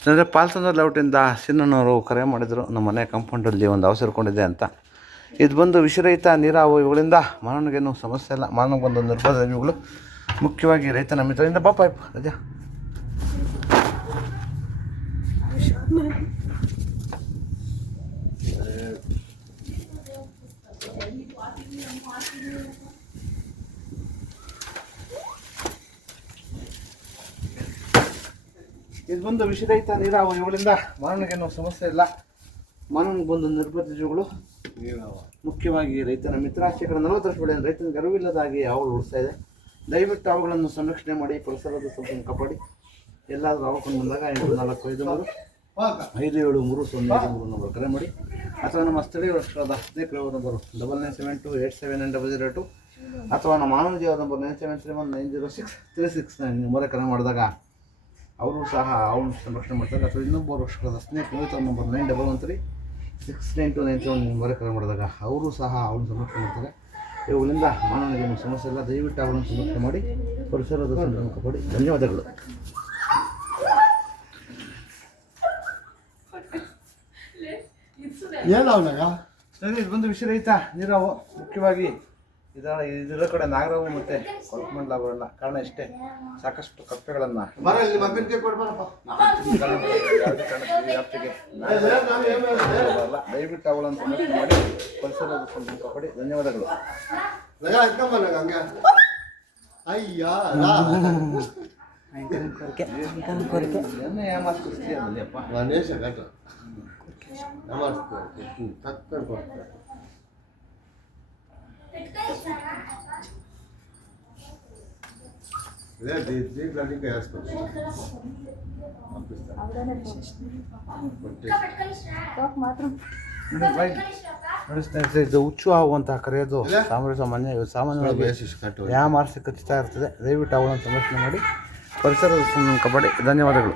ಸ್ನೇಹಿತರೆ, ಪಾಲ್ಸಂದ್ರ ಲೇಔಟಿಂದ ಸಿನ್ನಣ್ಣವರು ಕರೆ ಮಾಡಿದರು. ನಮ್ಮ ಮನೆ ಕಾಂಪೌಂಡಲ್ಲಿ ಒಂದು ಹಾವು ಸೇರಿಕೊಂಡಿದೆ ಅಂತ. ಇದು ಬಂದು ವಿಷರಹಿತ ನೀರಾವು. ಇವುಗಳಿಂದ ಮಾನವನಿಗೇನು ಸಮಸ್ಯೆ ಇಲ್ಲ. ಮಾನವನಿಗೆ ಬಂದು ನಿರ್ಬಂಧ ಇವುಗಳು ಮುಖ್ಯವಾಗಿ ರೈತನ ಮಿತ್ರರಿಂದ ಪಾಪ ರಜಾ ಇದು ಬಂದು ವಿಷರಹಿತ ನೀರಾವು. ಇವುಗಳಿಂದ ಮಾನವನಿಗೇನು ಸಮಸ್ಯೆ ಇಲ್ಲ. ಮಾನವನಿಗೆ ಬಂದು ನಿರ್ಬಂಧ ಜೀವಿಗಳು ಮುಖ್ಯವಾಗಿ ರೈತನ ಮಿತ್ರ. ಶೇಕಡ 40% ಬೆಳೆ ರೈತನಿಗೆ ಅರಿವಿಲ್ಲದಾಗಿ ಹಾವುಗಳು ಉಳಿಸ್ತಾ ಇದೆ. ದಯವಿಟ್ಟು ಅವುಗಳನ್ನು ಸಂರಕ್ಷಣೆ ಮಾಡಿ, ಪರಿಸರದ ಸ್ವಲ್ಪ ಕಾಪಾಡಿ. ಎಲ್ಲಾದರೂ ಹಾವುಕೊಂಡು ಬಂದಾಗ 8453573005 ನಂಬರ್ ಕರೆ ಮಾಡಿ, ಅಥವಾ ನಮ್ಮ ಸ್ಥಳೀಯ ವರ್ಷದ ಸ್ನೇಹಿತರ ನಂಬರು 9972879002 ಅಥವಾ ನಮ್ಮ ಮಾನವ ಜೀವ ನಂಬರ್ 9731906369 ನಂಬರ್ ಕರೆ ಮಾಡಿದಾಗ ಅವರು ಸಹ ಅವನು ಸಂರಕ್ಷಣೆ ಮಾಡ್ತಾರೆ. ಅಥವಾ ಇನ್ನೊಬ್ಬರು ವರ್ಷದ ಸ್ನೇಹಿತರ ನಂಬರ್ 91369297 ನಂಬರ್ ಕರೆ ಮಾಡಿದಾಗ ಅವರು ಸಹ ಅವನು ಸಂರಕ್ಷಣೆ ಮಾಡ್ತಾರೆ. ಇವುಗಳಿಂದ ಮಾನವನಿಗೇನು ಸಮಸ್ಯೆ ಇಲ್ಲ. ದಯವಿಟ್ಟು ಅವರನ್ನು ಸಂರಕ್ಷಣೆ ಮಾಡಿ, ಪರಿಸರದ ಸಂರಕ್ಷಣೆ ಕಾಪಾಡಿ. ಧನ್ಯವಾದಗಳು. ಇದು ಒಂದು ವಿಷರಹಿತ ನೀರಾವು. ಮುಖ್ಯವಾಗಿ ಇದರ ಕಡೆ ನಾಗರಾವು ಮತ್ತು ಕೊರಕಮಂಡಲ ಬರಲ್ಲ. ಕಾರಣ ಇಷ್ಟೇ, ಸಾಕಷ್ಟು ಕಪ್ಪೆಗಳನ್ನು ವ್ಯಾಪ್ತಿಗೆ ದಯವಿಟ್ಟು ಅವುಗಳನ್ನು ಸಂರಕ್ಷಣೆ ಮಾಡಿ, ಪರಿಸರದ ಸಂರಕ್ಷಣೆ ಕಾಪಾಡಿ. ಧನ್ಯವಾದಗಳು. ಇದು ಹುಚ್ಚು ಹಾವು ಅಂತ ಕರೆಯೋದು ಸಾಮಾನ್ಯವಾಗಿ ಯಾವ ಮಾರ್ಸಿ ಕಚ್ಚುತ್ತಾ ಇರ್ತದೆ. ದಯವಿಟ್ಟು ಅವುಗಳನ್ನು ಸಂರಕ್ಷಣೆ ಮಾಡಿ, ಪರಿಸರದ ಕಾಪಾಡಿ. ಧನ್ಯವಾದಗಳು.